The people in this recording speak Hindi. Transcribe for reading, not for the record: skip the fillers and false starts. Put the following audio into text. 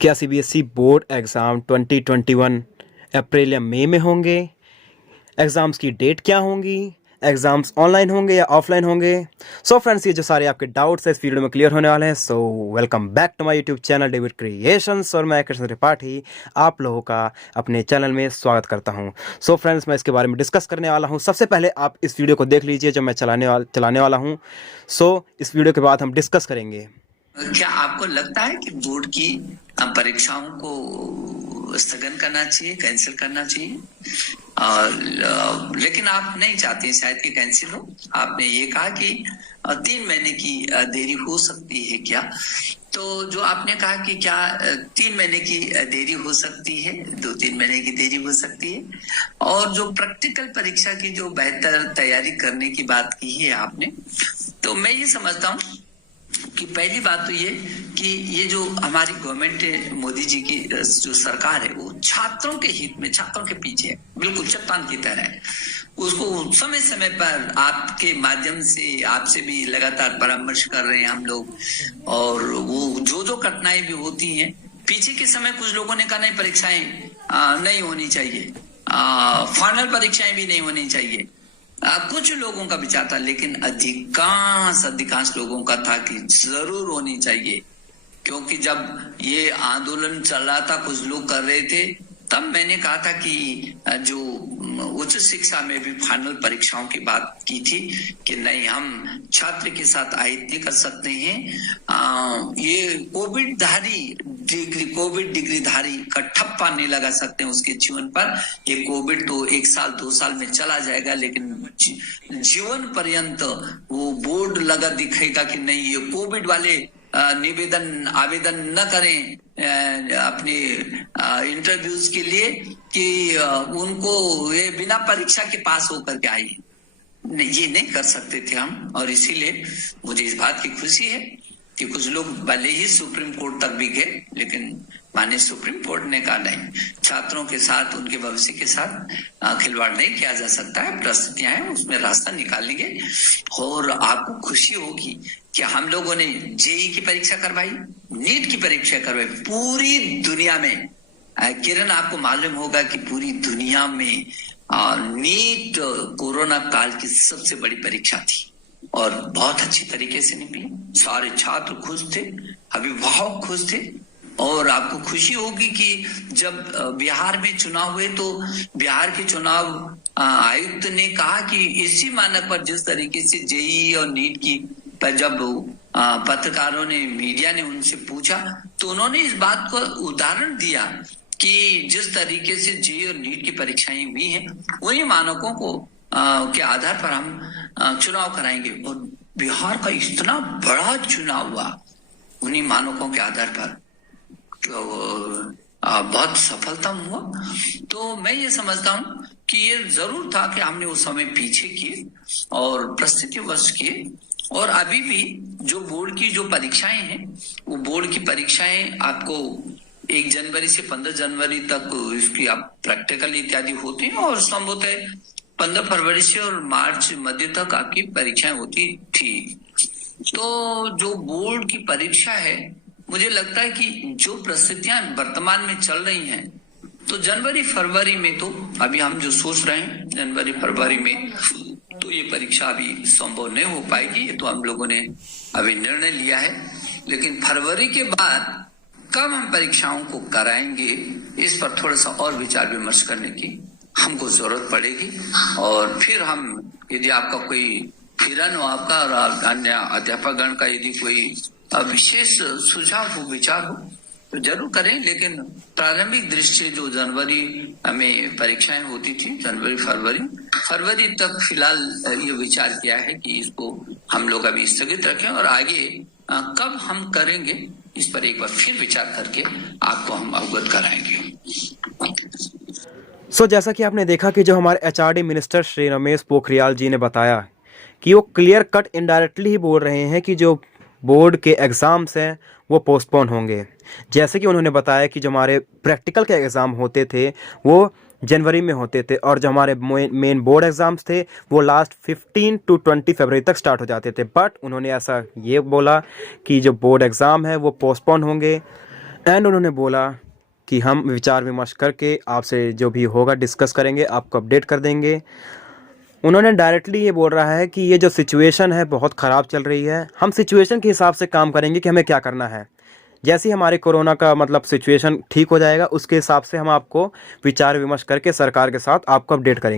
क्या सीबीएसई बोर्ड एग्ज़ाम 2021 अप्रैल या मई में होंगे? एग्ज़ाम्स की डेट क्या होंगी? एग्ज़ाम्स ऑनलाइन होंगे या ऑफलाइन होंगे? सो फ्रेंड्स, ये जो सारे आपके डाउट्स हैं इस वीडियो में क्लियर होने वाले हैं। So welcome back to my YouTube channel David creations, और मैं कृष्ण त्रिपाठी आप लोगों का अपने चैनल में स्वागत करता हूं। सो फ्रेंड्स, मैं इसके बारे में डिस्कस करने वाला हूं। सबसे पहले आप इस वीडियो को देख लीजिए जो मैं चलाने वाला हूं। सो इस वीडियो के बाद हम डिस्कस करेंगे। क्या आपको लगता है कि बोर्ड की परीक्षाओं को स्थगन करना चाहिए, कैंसिल करना चाहिए? लेकिन आप नहीं चाहते शायद कि कैंसिल हो। आपने ये कहा कि 3 महीने की देरी हो सकती है क्या? तो जो आपने कहा कि क्या 3 महीने की देरी हो सकती है, 2-3 महीने की देरी हो सकती है, और जो प्रैक्टिकल परीक्षा की जो बेहतर तैयारी करने की बात की है आपने, तो मैं ये समझता हूँ कि पहली बात तो ये कि ये जो हमारी गवर्नमेंट है, मोदी जी की जो सरकार है, वो छात्रों के हित में, छात्रों के पीछे है, बिल्कुल चट्टान की तरह है। उसको समय समय पर आपके माध्यम से आपसे भी लगातार परामर्श कर रहे हैं हम लोग, और वो जो कठिनाई भी होती हैं, पीछे के समय कुछ लोगों ने कहा नहीं, परीक्षाएं नहीं होनी चाहिए, फाइनल परीक्षाएं भी नहीं होनी चाहिए। कुछ लोगों का विचार था, लेकिन अधिकांश लोगों का था कि जरूर होनी चाहिए। क्योंकि जब ये आंदोलन चल रहा था, कुछ लोग कर रहे थे, तब मैंने कहा था कि जो उच्च शिक्षा में भी फाइनल परीक्षाओं की बात की थी कि नहीं, हम छात्र के साथ आहित नहीं कर सकते हैं। ये कोविड डिग्रीधारी का ठप्पा नहीं लगा सकते हैं उसके जीवन पर। ये कोविड तो 1 साल 2 साल में चला जाएगा, लेकिन जीवन पर्यंत वो बोर्ड लगा दिखेगा कि नहीं, ये कोविड वाले आवेदन न करें अपने इंटरव्यूज के लिए कि उनको ये बिना परीक्षा के पास होकर के आए। ये नहीं कर सकते थे हम, और इसीलिए मुझे इस बात की खुशी है कि कुछ लोग भले ही सुप्रीम कोर्ट तक भी गए, लेकिन माननीय सुप्रीम कोर्ट ने कहा नहीं, छात्रों के साथ, उनके भविष्य के साथ खिलवाड़ नहीं किया जा सकता है। परिस्थितियां हैं, उसमें रास्ता निकालेंगे। और आपको खुशी होगी कि हम लोगों ने जेई की परीक्षा करवाई, नीट की परीक्षा करवाई पूरी दुनिया में। किरण, आपको मालूम होगा कि पूरी दुनिया में नीट कोरोना काल की सबसे बड़ी परीक्षा थी, और बहुत अच्छी तरीके से निकली। सारे छात्र खुश थे, अभिभावक खुश थे। और आपको खुशी होगी कि जब बिहार में चुनाव हुए, तो बिहार के चुनाव आयुक्त ने कहा कि इसी मानक पर जिस तरीके से जेई और नीट की पर जब पत्रकारों ने, मीडिया ने उनसे पूछा, तो उन्होंने इस बात को उदाहरण दिया कि जिस तरीके से जेई और नीट की परीक्षाएं हुई हैं, उन्हीं मानकों को के आधार पर हम चुनाव कराएंगे। और बिहार का इतना बड़ा चुनाव हुआ उन्हीं मानकों के आधार पर, तो बहुत सफलता हुआ। तो मैं ये समझता हूँ कि ये जरूर था कि हमने उस समय पीछे किए और परिस्थितिवश किए। और अभी भी जो बोर्ड की जो परीक्षाएं हैं, वो बोर्ड की परीक्षाएं आपको 1 जनवरी से 15 जनवरी तक इसकी आप प्रैक्टिकल इत्यादि होती हैं, और संभवतः 15 फरवरी से और मार्च मध्य तक आपकी परीक्षाएं होती थी। तो जो बोर्ड की परीक्षा है, मुझे लगता है कि जो परिस्थितियां वर्तमान में चल रही हैं, तो जनवरी फरवरी में, तो अभी हम जो सोच रहे हैं जनवरी फरवरी में, तो ये परीक्षा अभी संभव नहीं हो पाएगी। ये तो हम लोगों ने अभी निर्णय लिया है। लेकिन फरवरी के बाद कब हम परीक्षाओं को कराएंगे, इस पर थोड़ा सा और विचार विमर्श करने की हमको जरूरत पड़ेगी। और फिर हम, यदि आपका कोई किरण हो, आपका और अन्य अध्यापकगण का यदि कोई विशेष सुझाव हो, विचार हो, तो जरूर करें। लेकिन प्रारंभिक दृष्टि से जो जनवरी में परीक्षाएं होती थी, जनवरी फरवरी तक फिलहाल ये विचार किया है कि इसको हम लोग अभी स्थगित रखें, और आगे कब हम करेंगे इस पर एक बार फिर विचार करके आपको हम अवगत कराएंगे। सो जैसा कि आपने देखा कि जो हमारे एचआरडी मिनिस्टर श्री रमेश पोखरियाल जी ने बताया कि वो क्लियर कट इनडायरेक्टली ही बोल रहे हैं कि जो बोर्ड के एग्ज़ाम्स हैं वो पोस्टपोन होंगे। जैसे कि उन्होंने बताया कि जो हमारे प्रैक्टिकल के एग्ज़ाम होते थे वो जनवरी में होते थे, और जो हमारे मेन बोर्ड एग्ज़ाम्स थे वो लास्ट 15 to 20 फरवरी तक स्टार्ट हो जाते थे। बट उन्होंने ऐसा ये बोला कि जो बोर्ड एग्ज़ाम है वो पोस्टपोन होंगे एंड उन्होंने बोला कि हम विचार विमर्श करके आपसे जो भी होगा डिस्कस करेंगे, आपको अपडेट कर देंगे। उन्होंने डायरेक्टली ये बोल रहा है कि ये जो सिचुएशन है बहुत ख़राब चल रही है, हम सिचुएशन के हिसाब से काम करेंगे कि हमें क्या करना है। जैसे ही हमारे कोरोना का मतलब सिचुएशन ठीक हो जाएगा, उसके हिसाब से हम आपको विचार विमर्श करके सरकार के साथ आपको अपडेट करेंगे।